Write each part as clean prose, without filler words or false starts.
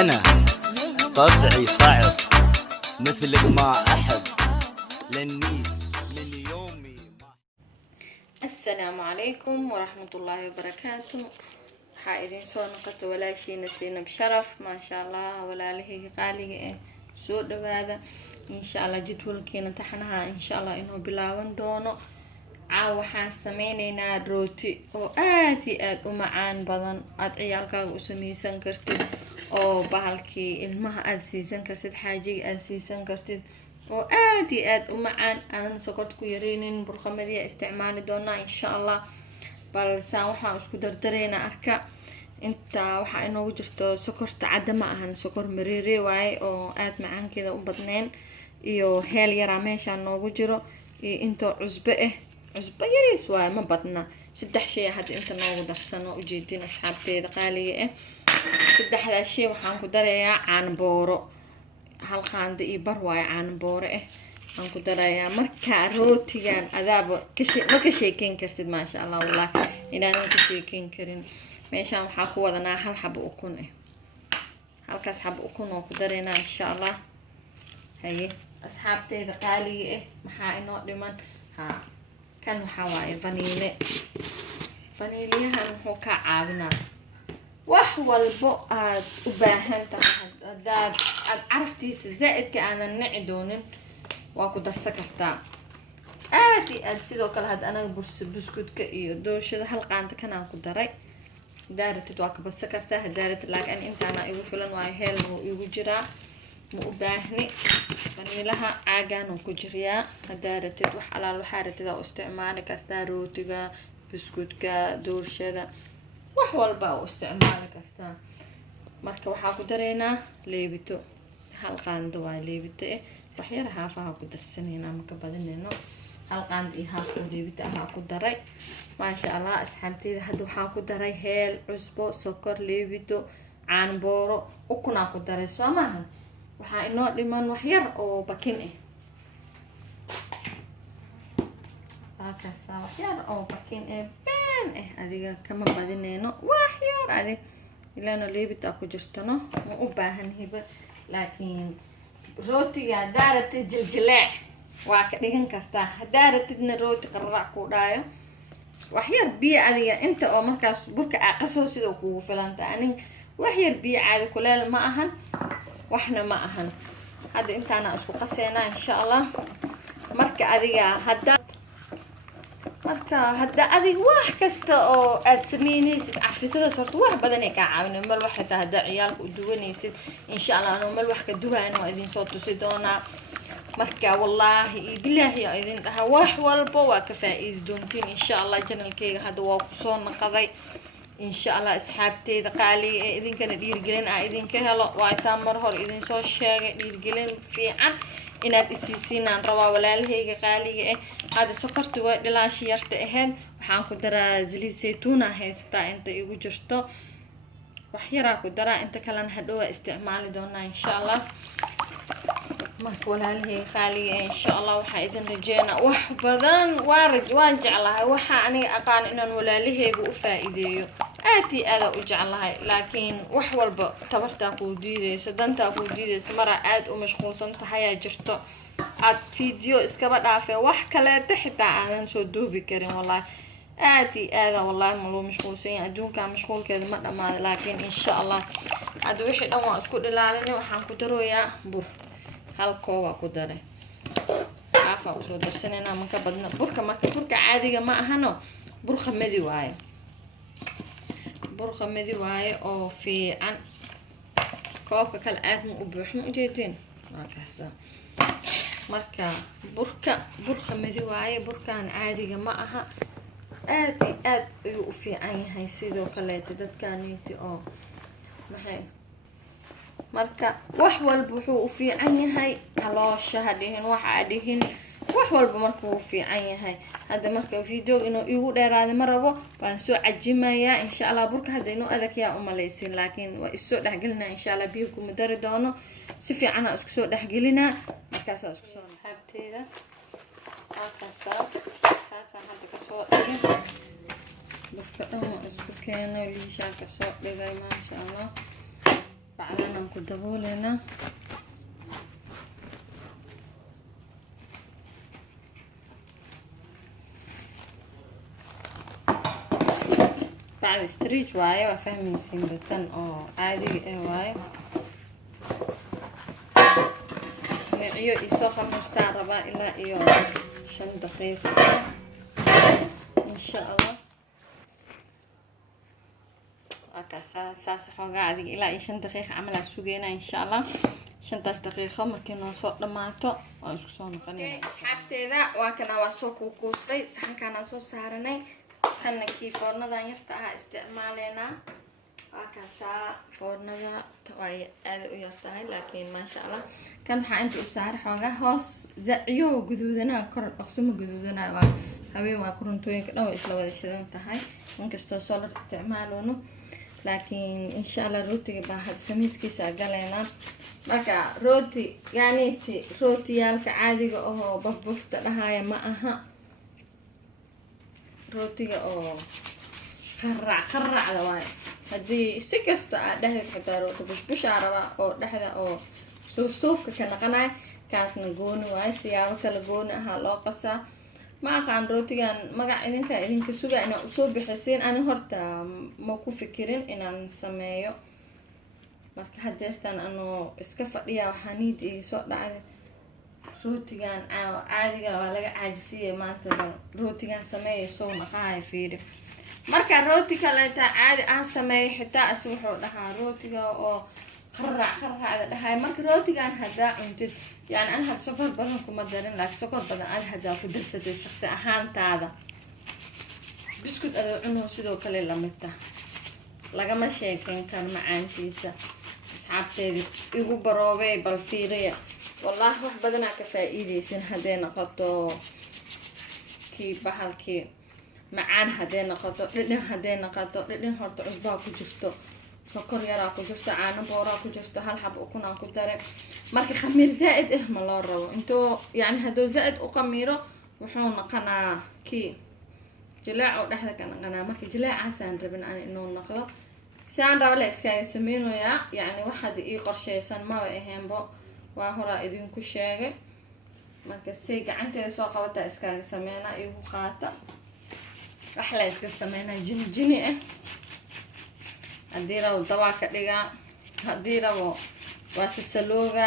أنا طبعي صعب مثلك ما أحب لأني من يومي السلام عليكم ورحمة الله وبركاته. حائدين سو نقطة ولا شيء نسينا بشرف ما شاء الله ولا له قالي سود هذا إن شاء الله جدول كينا تحنها إن شاء الله إنه بلاون دونه waxaan sameyneynaa rooti oo aad iyo aad u macaan badan aad ciyaalkaaga u sameysan kartid oo bahalkii ilmaha aad siisan kartid xaajiga aad siisan kartid oo aad iyo aad u macaan aan sokorta ku yareynin burqamadii isticmaali doonaa insha Allah balse waxaan isku dardareynaa arka inta waxa inoogu jirto sokorta cad ma ahan sokor mareere waaye oo aad macaankeeda u badneen iyo heel yar meesha noogu jiro iyo inta cusbe cusba yariis waa ma badna saddex shay hadda inta noogu darsano u jeedin asxaabteeda qaaliga saddexda shay waxaan ku darayaa caan booro hal qaando iyo bar waay caan booro aan ku darayaa marka rootigan adaabo ka sheekeyn kartid ma sha Allah wallahi inaan ka sheekeyn karin meeshaan waxaa ku wadanaa hal xabo ukun halkaas xabo ukun oo ku dareynaa insha Allah haye asxaabteeda qaaliga maxaa inoo dhiman kan waxaa waaye vanilyahan wuxuu ka caawinaa wax walbo aad u baahan tahay hadaad caraftiisa zaa'idka aanan nici doonin waa ku darsan kartaa aad iyo aad sidoo kale had anaga buskudka iyo dooshada hal qaanta kanaan ku daray daaratid waa ka badsan kartaa hadaaratid laakiin intaana igu filan waaye heel wuu igu jiraa ma u baahni vanilaha caagan ku jiriyaa hadaaratid wax alaal waxa ratida u isticmaali kartaa rootiga biskudka doorshada wax walba u isticmaali kartaa marka waxa ku dareynaa leebito hal qaando waa leebito wax yar haafaha ku darsanayna marka badinayno hal qaando iyo haaf leebito ku daray ma sha Allah asxaabteeda hadda waxa ku daray heel cusbo sokor leebito caan booro ukuna ku daray Soomaha waxaa inoo dhiman wax yar oo bakin halkaas wax yar oo bakin been adiga kama badinayno wax yar adig ilaano leebita ku jirtano ma u baahan hiba laakiin rootiga daaratid jiljileec waa ka dhigan kartaa hadaaratidna rooti qarrac ku dhaayo wax yar biyo adiga inta oo markaas burka aqasoo sida ku filanta ani wax yar biyo caadi kuleel ma ahan waxna ma ahan hada intaana isku qaseena insha Allah marka adiga hadda adiga wax kasta oo aad sameynaysid afisada sorto wax badan ay ka caawinayaan mal waxa taa hada ciyaalku u duwanaysid insha Allah anoo mal wax ka duwaan oo idin soo tusi doona marka wallahi billahi idin dhaha wax walba waa ka faa'iido doontiin insha Allah channelkayga hada waa ku soo naqaday إن شاء الله أصحابتي قالي إذن كان ديرجلين إذن كهلا وعتامر هور إذن سو الشاق ديرجلين في عن إن السيسين عن روا ولا له قالي هذا سكرت ولا شيء يرتهن وحنكو درا زليت زيتونة هستا أنت يوجرتو وحيرا كدرا أنت كلام هدوء استعمال دونا إن شاء الله ما ولا له خالي إن شاء الله وحيدن رجينا وحبذن وانجعلها وحاني أقان إن ولا له بفائدة آتي هذا أجعلها لكن وحول تبرتا قوديدة سدنتا قوديدة مرة آد ومشغول صنت حياة جرتا آد فيديو إسكابات عافية وحكلا تحت عن سودو بكريم والله آتي هذا والله ملو مشغول سين أدون كان مشغول كذا ما لكن إن شاء الله أدو وحيد أما أسكت لالني وحان كدرو يا بور halkoo waa ku daray caafa u soo darsanayna marka badna burka caadiga ma ahano burka madi waaye oo fiican koobka kala aad ma u buuxin u jeedin markaas marka burka madi waaye burkan caadiga ma aha aad ayuu u fiican yahay sidoo kale dadkaaniintii oo maxay marka wax walba wuxuu u fiican yahay caloosha hadhihin waxa dhihin wax walba markuu u fiican yahay hada marka video inuu igu dheeraado ma rabo waan soo cajimayaa insha Allah burka hada inuu adag yaa u malaysin laakiin waa isoo dhaxgelinaa insha Allah biyo ku midari doono si fiican aan isku soo dhaxgelinaa markaas isku soo xabteeda halkaas hada ka soo dhigin burka isku keeno liisha ka soo dhigay ma sha Allah bacdan aan ku dabooleynaa. bacda stretch waaye, waa fahmaysiin tan oo caadiga ah waaye. نعيو يسوق مستعربة إلى إيو 5 دقيقة إن شاء الله. ساس حوجا عادي إلى 5 دقيقة عملها سوقينا إن شاء الله. 5 دقيقة مركي نوصل لماته وإسكسون قليلا. حبتي ذا وكنا واسوق وكوسي صحن كان أسوق سهرني كنا كيف فرنا يرتاح استعمالنا. وكاسا فرنا تواي يرتاح لكن ما شاء الله. كان waxaa inta u saar xoogaa hoos zaciyo guduudana kor dhaqsimo guduudana waa habeen waa korontooyinka dhan way isla wada shidan tahay inkastoo solar isticmaaloono laakiin insha Allah rootiga baa had samiiskiisa galeena marka rooti yani rootiyaalka caadiga oo bafbafta dhahaya ma aha rootiga oo qarracda waay hadii si kasta aad dhahayd xitaa rooti bushbusha raba oo dhaxda oo suufka ka naqanay kaasna gooni waaye siyaabo kala gooni ah loo qasaa ma aqaan rootigan magac idinka suga inaa usoo bixisiin ani horta ma ku fikirin inaan sameeyo marka hadeestan anoo iska fadhiya waxaan niid soo dhacday rootigan caadiga waa laga caajisiyay maanta rootigan sameeyo soo naqaay fiiri marka rooti kale taa caadi ah sameeyo xitaa as wuxuu dhahaa rootiga oo qarracda dhahay marka rootigan hadaa cuntid yani aan had sokor badan kuma darin laakiin sokor badan aad hadaa ku darsatay shakhsi ahaantaada biscuit adoo cuno sidoo kale la mid tahay lagama sheekeyn karo macaantiisa asxaabteeda igu baroobay bal fiiriya wallahi wax badan ka faa'iideysan hadee noqoto kii bahalkii macaan hadee noqoto dhidhin horta cusbaa ku jirto sokor yaraa ku jirto caano booraa ku jirto hal xab ukunaa ku dare marka khamiir zaa'id ah ma loo rabo intoo yani hadduu zaa'id u qamiiro wuxuu noqonaa kii jilaac oo dhexda ka noqonaa marka jilaacaasaan rabin aan inuu noqdo saan raba la iskaaga sameynayaa yani waxaad ii qorsheysan maba ahaynbo waa horaa idinku sheegay marka say gacanteeda soo qabataa iskaaga sameynaa igu qaata wax la iska sameynaa jini ah haddii rabo dabaa ka dhigaa haddii rabo waa sasalooga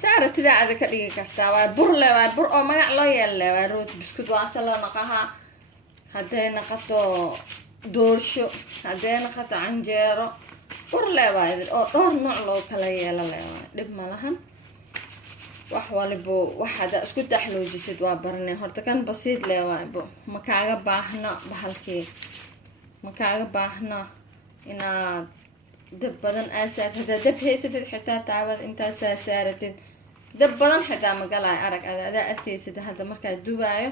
saaratidaa ada ka dhigi kartaa waa bur oo magac loo yeelle waa rooti biscuit waase loo naqahaa hadday naqato doorsho hadday naqato canjeero bur leewaa oo dhowr nooc loo kala yeelo leewaa dhib ma lahan wax walibo waxaad isku taxloojisid waa baranay horta kan basiid leewaa ma kaaga baahna bahalkii ma kaaga baahna inaad dab badan aasaad hadaa dab haysatid xitaa taabad intaa saaratid dab badan xitaa magalay arag adaa arkaysid hadda markaad dubaayo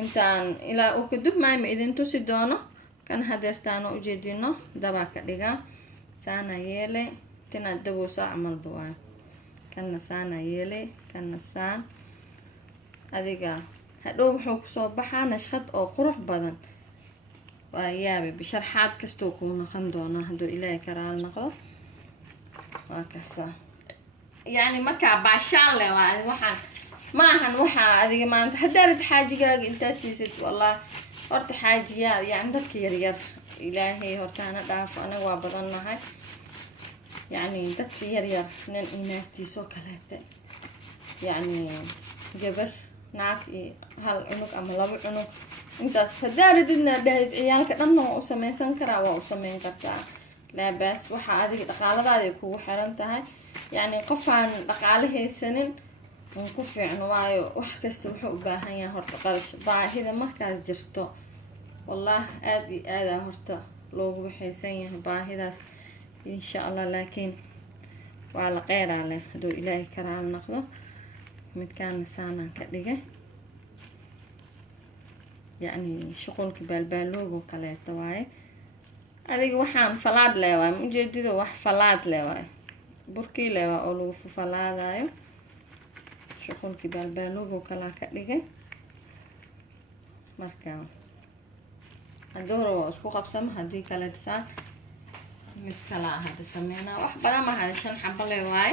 intaan ilaa uu ka dubmaayo ma idin tusi doono kan hadeertaan oo ujeedino dabaa ka dhigaa saana yeelay tinaad dabowsaa camalba waayo kanna saana yeelay kanna saan adiga hadhow wuxuu kusoo baxaa nashqad oo qurux badan waa yaabay bisharxaad kastoo kuu noqon doona hadduu ilaahay karaal noqdo waa kasa yani markaa baashaan leh waa waxaan ma ahan waxaa adiga maanta haddaanad xaajigaaga intaa siisid wallahi horta xaajiyaal yani dadka yaryar ilaahay horta hana dhaafo anaga waa badan nahay yani dadka yaryar nin inaagtiisoo kaleete yani gabar naag iyo hal cunug ama laba cunug intaas hadaa radidna dhahayd ciyaalka dhanna waa u sameysan karaa waa u sameyn kartaa laabaas waxaa adiga dhaqaaladaada ay kugu xiran tahay yani qofaan dhaqaale haysanin ku fiicno waayo wax kasta wuxuu u baahan yahay horta qarash baahida markaas jirto والله آدي آدا هرتا لوgu waxaysan yahay baahidaas insha Allah laakiin waa la qeyraaleh haduu ilaahay karaal noqdo midkaan saanaan ka dhigay يعني شغلك بالبالوغو kaleeto waaye adiga waxaan falaad leeyahay ma jeedido wax falaad leeyahay burkii leeyahay oo lagu falaadayo shaqolki balbaloogo kala ka dhigay marka hadoo isku qabsam hadii kale saan mid kale hadda sameynaa wax badan ma hada 5 xabo le waay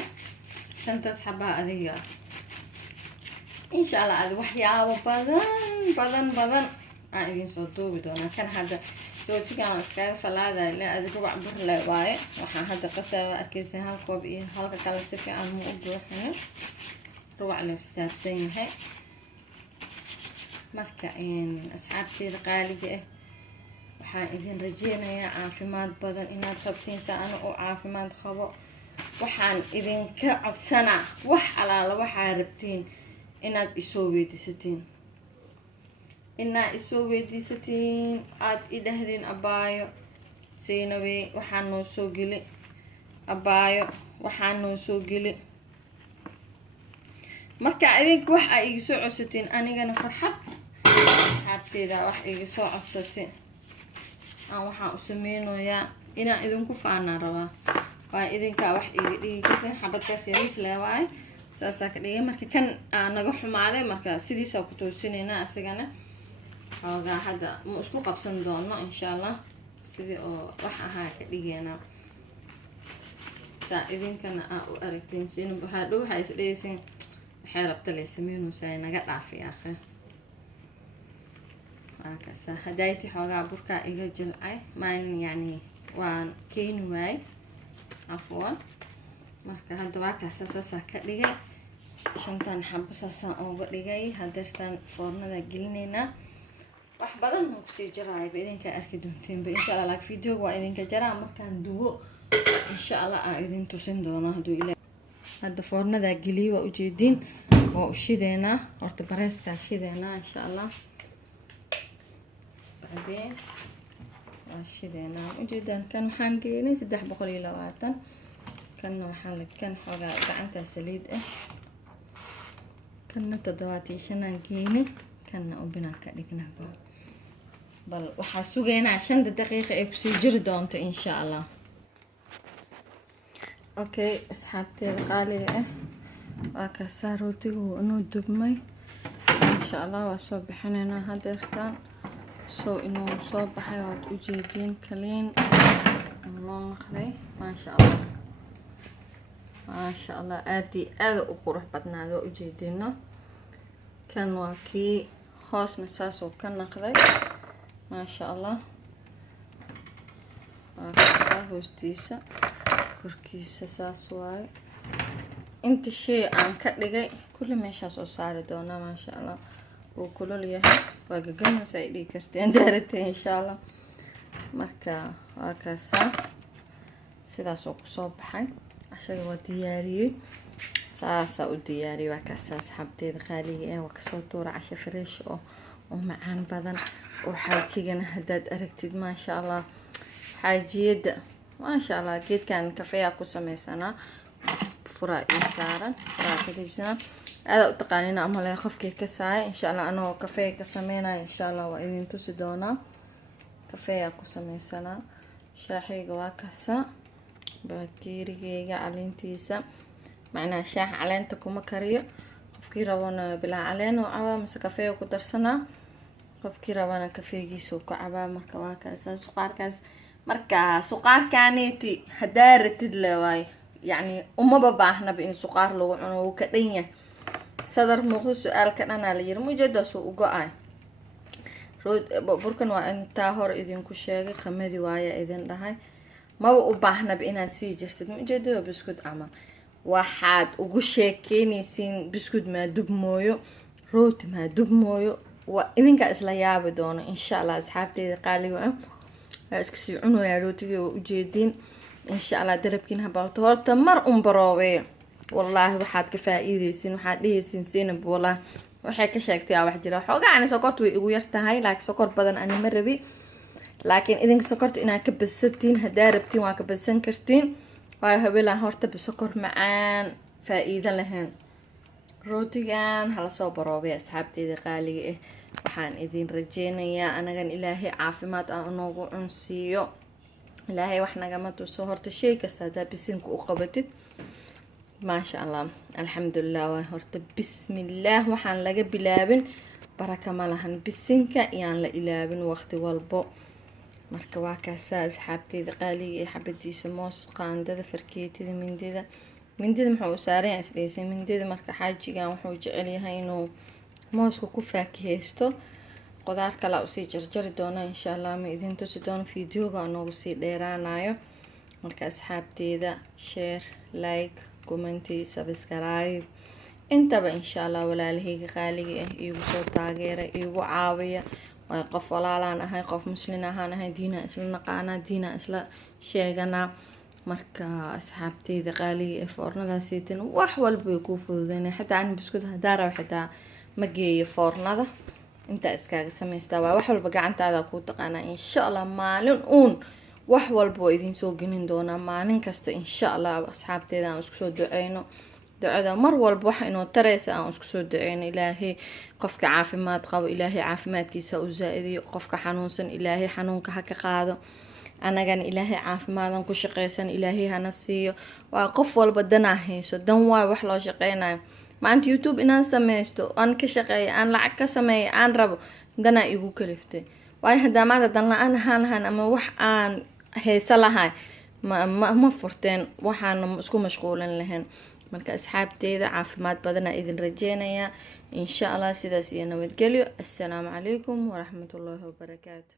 5taas xaba adiga insha Allah ad waxyaabo badan aan idin soo duubi doonaa kan hadda rootigan iskaga falaaday la ad rubac bur le waay waxaan hadda qasaba arkaysan hal koob iyo halka kale si fiican mu u buuxin rubac la xisaabsan yahay marka asxaabteeda qaaliga ah waxaan idin rajeynayaa caafimaad badan inaad rabtiin saan oo caafimaad qabo waxaan idinka codsanaa wax alaala waxaa rabtiin inaad isoo weydiisatiin aad idhahdeen abaayo Saynabe waxaan noo soo geli abaayo waxaan noo soo geli marka idinku wax ay iga soo codsatiin anigana farxad asxaabteeda wax iga soo codsatay aan waxaan u sameynayaa inaan idinku faanaa rabaa waa idinka wax iga dhigi kartaan xabadkaas yariis leewaay saasa ka dhigay marka kan naga xumaaday marka sidiisa ku toosinayna asagana xoogaa hadda ma isku qabsan doono insha Allah sidii oo wax ahaa ka dhigeena saa idinkana u aragtiin siin waxa dhow waxa is dheeyeen waxay rabta la sameynaysaa naga dhaafay akhi markaasa hadayti xoogaa burka iga jilcay maalin yani waan keeni waay afwan marka hadda waa ka saasa ka dhigay 5 xabo saasa uga dhigay hadeertan foornada gelinayna wax badan oo ku sii jiraay idinka arki doonteen insha Allah video waa idinka jaraa markaan duwo insha Allah aan idin tusin doono haduu ilaa hadda foornada geliyo waa u jeedin oo shideena horta bareeska shideena insha Allah بعدين shideena ujeedan kan waxaan geeyay 320 kan waxaan kan xogaa gacanta saliid ah kan 75 aan geeyay kan oo binaan ka dhignaa bal waxa sugeynaa 5 daqiiqo ay ku sii jiri doonto insha Allah okay asxaabteeda qaaliga ah waa ka saarootigu inuu dubmay insha Allah waa soo bixinayna hadeertan soo inuu soo baxay waad u jeedin kaliin noo naqday ma sha Allah aad u qurux badnaado u jeedino kan waa kii hoosna saas oo ka naqday ma sha Allah waa hoostiisa korkiisa saas waay inta shay aan ka dhigay kulli meesha soo saari doona ma sha Allah oo kulul yahay waa gagamaysa ay dhigi karteen daaratay insha Allah marka waa kaasa sidaas oo ku soo baxay ashada waa diyaariyay saasa u diyaariyay waa kaasa asxaabteeda qaaliga ah waa ka soo tuura casho fresh oo macaan badan oo xaajigana hadaad aragtid ma sha Allah xaajiyada ma sha Allah geedkan kafeeya ku sameysana fura saaran fura kadijna aad u taqaanina ama la qofkii ka saay insha Allah anoo kafee ka sameynaa insha Allah waa idin tusi doona kafeeya ku sameysana shaaxiga waa kaasa bakeerigeyga caleentiisa macnaa shaah caleenta kuma kariyo qofkii rabana bilaa caleen oo caba mise kafee ku darsana qofkii rabana kafeegiisa ku caba marka waa kaasa suqaarkaas marka suqaarkaaniti hadaaratid leewaay yani uma baahna in suqaar lagu cuno oo ka dhan sadar muuqdo su'aalka dhanaa la yiri mujeedo soo u go'ay burkan waa inta hor idinku sheegay qamadi waaya idin dhahay ma u baahna inaad sii jirtid mujeedo biskud amal waxaad ugu sheekeynaysiin biskud ma dubmooyo rooti ma dubmooyo waa idinka isla yaabi doono insha Allah asxaabteeda qaaliga ah iska sii cunoyaa rootiga u jeedin insha Allah darabkiin habarto horta mar baroowe والله waxaad ka faa'iideysin waxaad dhihaysin Zainab wallahi waxay ka sheegtay wax jira xogaa aan sokortu way ugu yartahay laakiin sokor badan aan ma rabi laakiin idinka sokorta inaad ka badsatiin hadaa rabtiin waa ka badsan kartiin waa habeelan horta bisokor macaan faa'iido lahayn rootigan hala soo baroobay asxaabteeda qaaliga ah waxaan idin rajeynayaa anagan ilaahay caafimaad aan noogu cunsiyo ilaahay wax naga ma tuso horta shay kasta hada bisinku u qabatid ما شاء الله الحمد لله وهرت بسم الله وحن لقى بلابن بركة مالهن بسنكا يعني لا إلابن وقت والبو marka waa kaasaa asxaabteyda qaaliga ee xabadiisa moos, qaandada, farkeetada, mindida muxuu u saaran isdheysay mindida. marka xaajigan wuxuu jecel yahay inuu mooska ku faakiheysto. qudaar kale usii jarjari doona insha allah, ma idin tusi doono fiideoga noogu sii dheeraanayo. marka asxaabteyda share, like, comment, subscribe intaba insha allah walaalahayga qaaliga ah iigu soo taageera, iigu caawiya. waa qof walaalaan ahay, qof muslin ahaan ahay, diina isla naqaanaa, diina isla sheeganaa. marka asxaabteyda qaaliga ee foornadaasiitan wax walba way kuu fududeynaya. xitaa ani biskud hadaa rabo xitaa ma geeyo foornada, intaa iskaaga samaystaa. waa wax walba gacantaada kuu taqaanaa. insha allah maalin wax walba waa idin soo gelin doonaa, maalin kasta insha allah. asxaabteeda aan isku soo duceyno, ducada mar walba waxa inoo tareysa aan isku soo duceyno. ilaahay qofka caafimaad qabo ilaahay caafimaadkiisa u zaa-idiyo, qofka xanuunsan ilaahay xanuunka ha ka qaado, anagana ilaahay caafimaadan ku shaqeysan ilaahay hana siiyo. waa qof walba danaa hayso, dan waayo wax loo shaqeynayo. maanta youtube inaan sameysto, aan ka shaqeeyo, aan lacag ka sameeyo aan rabo, danaa igu kaliftay. waayo hadaa maanta dan la-aan ahaan lahaan ama wax aan haysa lahay ma furteen, waxaana isku mashquulin lahayn. marka asxaabteyda caafimaad badanaa idin rajeynayaa insha allah. sidaas iyo nabadgelyo. assalaamu calaykum waraxmatullaahi wabarakaatu.